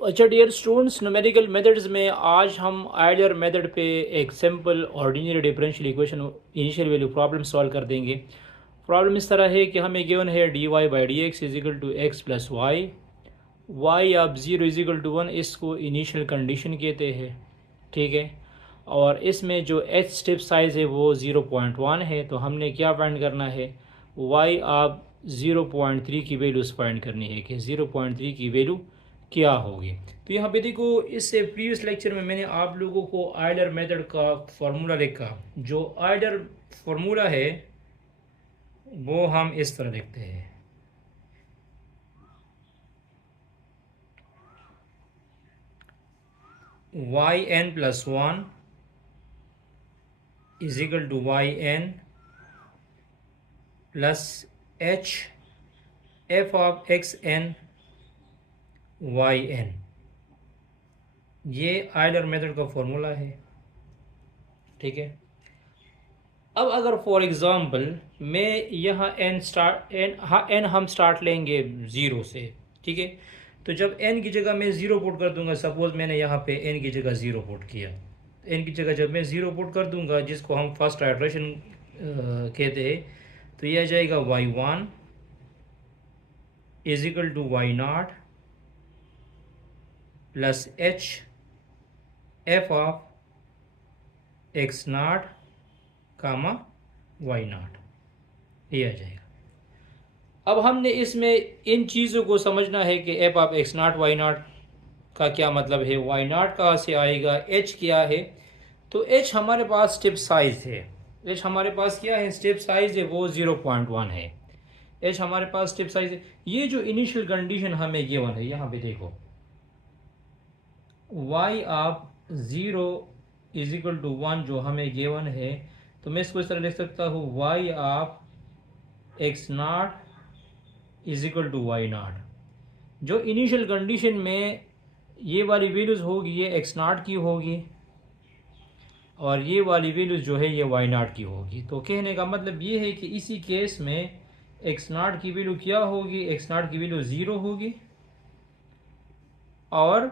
अच्छा dear students, numerical methods में आज हम आइडियल मेथड पे एक simple ordinary differential equation initial value problem solve कर देंगे। प्रॉब्लम इस तरह है कि हमें गिवन है D Y by D X equal to X plus Y आप ज़ीरो इजिकल टू वन, इसको इनिशियल कंडीशन कहते हैं। ठीक है, और इसमें जो एच स्टेप साइज़ है वो 0.1 है। तो हमने क्या फाइंड करना है, वाई आप 0.3 की वैल्यूज़ फाइंड करनी है कि 0.3 की वैल्यू क्या होगी। तो यहाँ पे देखो, इससे प्रीवियस लेक्चर में मैंने आप लोगों को आइडर मेथड का फार्मूला लिखा। जो आइडर फार्मूला है वो हम इस तरह लिखते हैं, Y N plus one is equal to Y N plus H F of X N Y N. ये आइडर मेथड का फॉर्मूला है। ठीक है, अब अगर फॉर एग्ज़ाम्पल मैं यहाँ एन हम स्टार्ट लेंगे ज़ीरो से। ठीक है, तो जब एन की जगह मैं ज़ीरो पुट कर दूंगा, सपोज मैंने यहाँ पे एन की जगह ज़ीरो पुट किया, तो एन की जगह जब मैं ज़ीरो पुट कर दूंगा, जिसको हम फर्स्ट आइट्रेशन कहते हैं, तो यह आ जाएगा Y one is equal to Y not plus H F of X not comma Y not, ये आ जाएगा। अब हमने इसमें इन चीज़ों को समझना है कि F of X not Y not का क्या मतलब है, वाई नॉट कहाँ से आएगा, एच क्या है। तो एच हमारे पास स्टेप साइज है, एच हमारे पास क्या है, स्टेप साइज है वो 0.1 है। एच हमारे पास स्टेप साइज है। ये जो इनिशियल कंडीशन हमें गिवन है, यहाँ पे देखो, Y of 0 is equal to 1 जो हमें गिवन है, तो मैं इसको इस तरह लिख सकता हूँ, Y of X not is equal to Y not. जो इनिशियल कंडीशन में ये वाली वैल्यूज़ होगी ये एक्स नॉट की होगी, और ये वाली वैल्यूज़ जो है ये वाई नॉट की होगी। तो कहने का मतलब ये है कि इसी केस में एक्स नॉट की वैल्यू क्या होगी, एक्स नॉट की वैल्यू 0 होगी और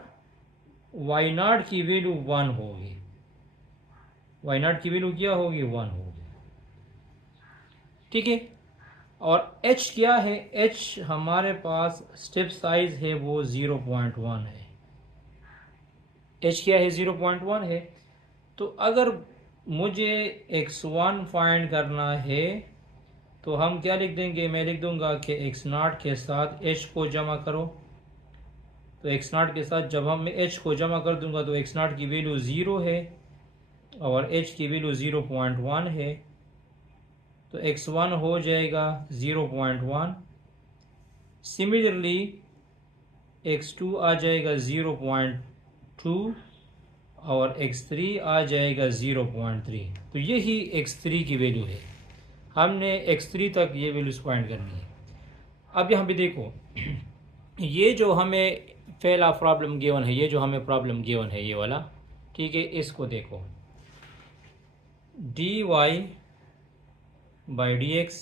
वाई नॉट की वैल्यू 1 होगी। वाई नॉट की वैल्यू क्या होगी, 1 होगी। ठीक है, और एच क्या है, एच हमारे पास स्टेप साइज है वो 0.1 है। एच क्या है, 0.1 है। तो अगर मुझे x1 फाइंड करना है तो हम क्या लिख देंगे, मैं लिख दूंगा कि एक्स नॉट के साथ h को जमा करो। तो एक्स नॉट के साथ जब हम h को जमा कर दूंगा तो एक्स नॉट की वैल्यू 0 है और h की वैल्यू 0.1 है। तो x1 हो जाएगा 0.1। सिमिलरली x2 आ जाएगा 0.2 और x3 आ जाएगा 0.3। तो यही x3 की वैल्यू है। हमने x3 तक ये वैल्यूज फाइंड करनी है। अब यहाँ पे देखो, ये जो हमें पहला प्रॉब्लम गिवन है, ये जो हमें प्रॉब्लम गिवन है ये वाला, ठीक है, इसको देखो, D Y by D X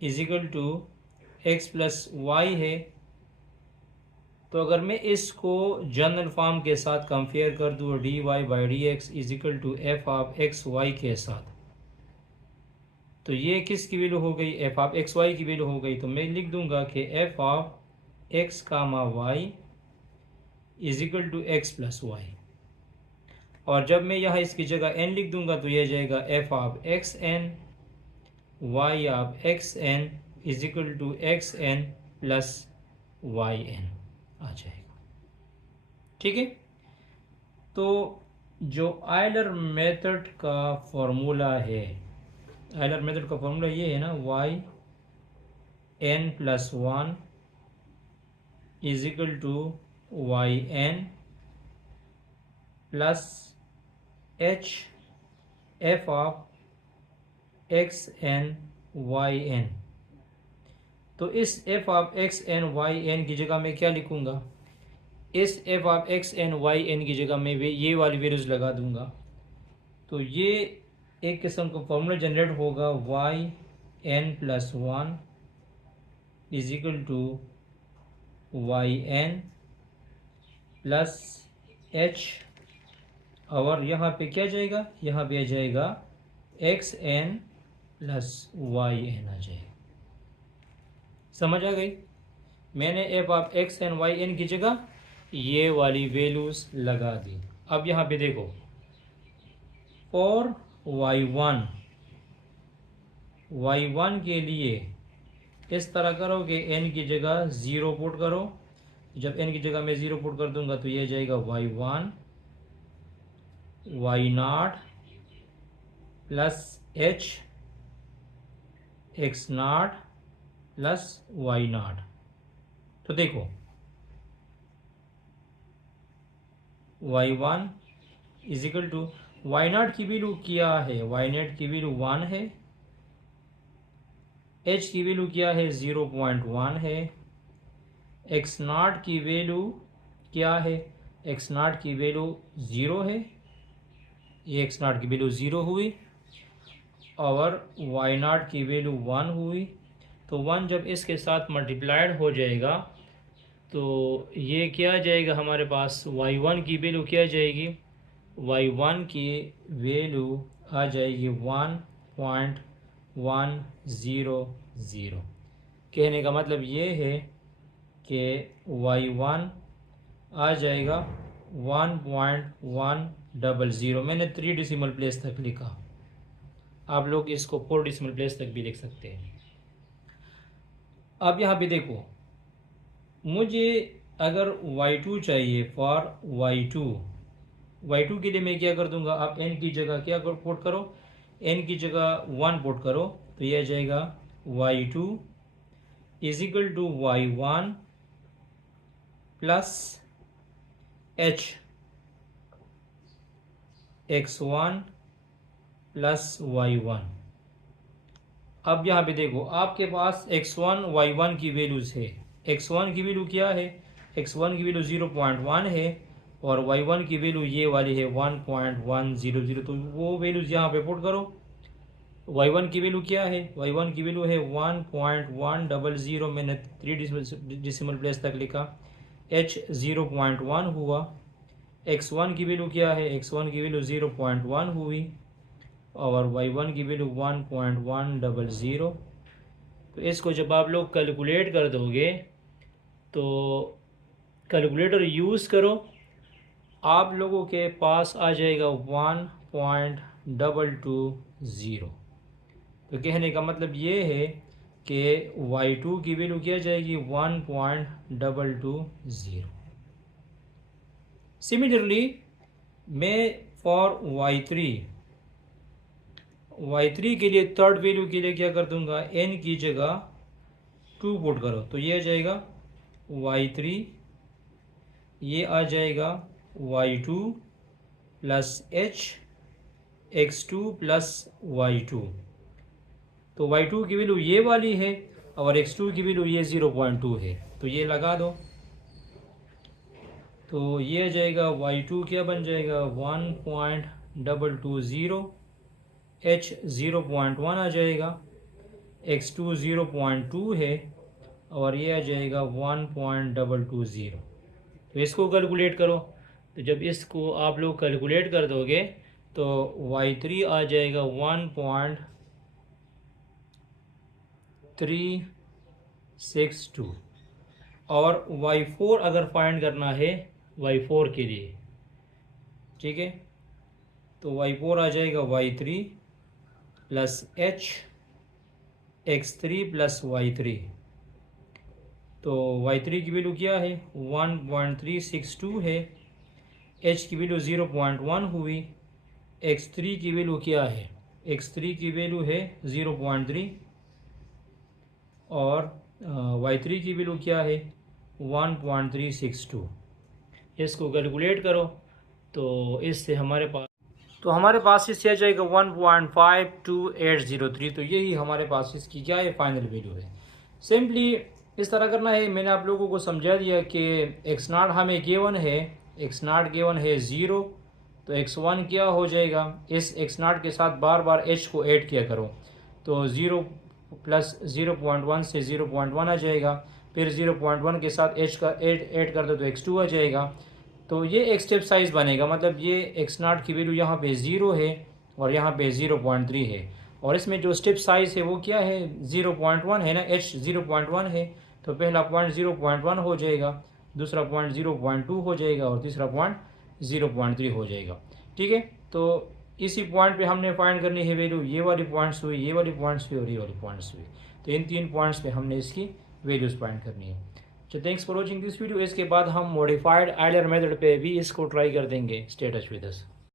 is equal to X plus Y है। तो अगर मैं इसको जनरल फॉर्म के साथ कंपेयर कर दूँ, D Y by D X is equal to F of X Y के साथ, तो ये किसकी वैल्यू हो गई, एफ ऑफ एक्स वाई की वैल्यू हो गई। तो मैं लिख दूंगा कि F of X comma Y is equal to X plus Y, और जब मैं यहाँ इसकी जगह एन लिख दूंगा तो यह जाएगा F of X N Y of X N is equal to X N plus Y N आ जाएगा। ठीक है, तो जो आयलर मेथड का फॉर्मूला है, आयलर मेथड का फॉर्मूला ये है ना, Y N plus one is equal to Y N plus H F of X N Y N. तो इस F of X N Y N की जगह मैं क्या लिखूंगा, इस F of X N Y N की जगह मैं ये वाली वैल्यूज लगा दूंगा। तो ये एक किस्म का फॉर्मूला जनरेट होगा, Y N plus one is equal to Y N plus H, और यहाँ पे क्या जाएगा, यहाँ पे आ जाएगा X N plus Y N आ जाएगा। समझ आ गई? मैंने F of X N Y N की जगह ये वाली वैल्यूज़ लगा दी। अब यहाँ पे देखो, और y1 के लिए इस तरह करो कि n की जगह 0 पुट करो। जब n की जगह मैं 0 पुट कर दूंगा तो ये जाएगा y1 y0 plus h x0 plus y0। तो देखो y1 is equal to y0 की वैल्यू क्या है, y0 की वैल्यू 1 है, h की वैल्यू क्या है 0.1 है, x0 की वैल्यू क्या है, x0 की वैल्यू 0 है, ये x0 की वैल्यू 0 हुई, और y0 की वैल्यू 1 हुई। तो 1 जब इसके साथ मल्टीप्लाइड हो जाएगा तो ये क्या जाएगा हमारे पास, y1 की वैल्यू क्या जाएगी, y1 की वैल्यू आ जाएगी 1.100। कहने का मतलब ये है कि y1 आ जाएगा 1.100। मैंने 3 डेसिमल प्लेस तक लिखा, आप लोग इसको 4 डेसिमल प्लेस तक भी लिख सकते हैं। अब यहाँ पे देखो, मुझे अगर y2 चाहिए, फॉर y2 के लिए मैं क्या कर दूंगा, आप n की जगह क्या पुट करो, n की जगह 1 पुट करो, तो यह जाएगा y2 is equal to y1 plus h x1 plus y1। अब यहाँ पे देखो, आपके पास x1 y1 की वैल्यूज है। x1 की वैल्यू क्या है, x1 की वैल्यू 0.1 है, और y1 की वैल्यू ये वाली है 1.100। तो वो वैल्यूज यहाँ पे पुट करो। y1 की वैल्यू क्या है, y1 की वैल्यू है 1.100। मैंने 3 डेसिमल प्लेस तक लिखा, h 0.1 हुआ, x1 की वैल्यू क्या है, x1 की वैल्यू 0.1 हुई, और y1 की वैल्यू 1.100। तो इसको जब आप लोग कैलकुलेट कर दोगे तो कैलकुलेटर यूज़ करो, आप लोगों के पास आ जाएगा 1.220। तो कहने का मतलब ये है कि y2 की वैल्यू क्या जाएगी 1.220। सिमिलरली मैं फॉर y3 के लिए थर्ड वैल्यू के लिए क्या कर दूंगा, n की जगह 2 पुट करो, तो ये आ जाएगा y3, ये आ जाएगा y2 plus h x2 plus y2। तो y2 की वैल्यू ये वाली है और x2 की वैल्यू ये 0.2 है, तो ये लगा दो। तो ये आ जाएगा y2 क्या बन जाएगा 1.220, h 0.1 आ जाएगा, x2 0.2 है, और ये आ जाएगा 1.220। तो इसको कैलकुलेट करो। तो जब इसको आप लोग कैलकुलेट कर दोगे तो y3 आ जाएगा 1.362, और y4 अगर फाइंड करना है y4 के लिए, ठीक है, तो y4 आ जाएगा y3 plus h x3 plus y3। तो y3 की वैल्यू क्या है 1.362 है, h की वैल्यू 0.1 हुई, x3 की वैल्यू क्या है, x3 की वैल्यू है 0.3, और y3 की वैल्यू क्या है 1.362। इसको कैलकुलेट करो तो इससे हमारे पास इससे आ जाएगा 1.52803। तो यही हमारे पास इसकी क्या है, फाइनल वैल्यू है। सिंपली इस तरह करना है। मैंने आप लोगों को समझा दिया कि x0 हमें गिवन है, x0 गिवन है 0, तो x1 क्या हो जाएगा, इस x0 के साथ बार बार h को ऐड किया करो, तो 0 प्लस 0.1 से 0.1 आ जाएगा, फिर 0.1 के साथ h का ऐड कर दो तो x2 आ जाएगा, तो ये एक स्टेप साइज़ बनेगा, मतलब ये एक्स नाट की वैल्यू यहाँ पे 0 है और यहाँ पे 0.3 है, और इसमें जो स्टेप साइज़ है वो क्या है 0.1 है ना, h 0.1 है, तो पहला पॉइंट 0.1 हो जाएगा, दूसरा पॉइंट 0.2 हो जाएगा और तीसरा पॉइंट 0.3 हो जाएगा। ठीक है, तो इसी पॉइंट पे हमने फाइंड करनी है वैल्यू, ये वाली पॉइंट्स हुई, ये वाली पॉइंट्स हुई और ये वाली पॉइंट्स हुई, तो इन 3 पॉइंट्स पे हमने इसकी वैल्यूज़ फाइंड करनी है। तो thanks for watching this video. इसके बाद हम मॉडिफाइड आइलर मेथड पे भी इसको ट्राई कर देंगे। Stay touch with us.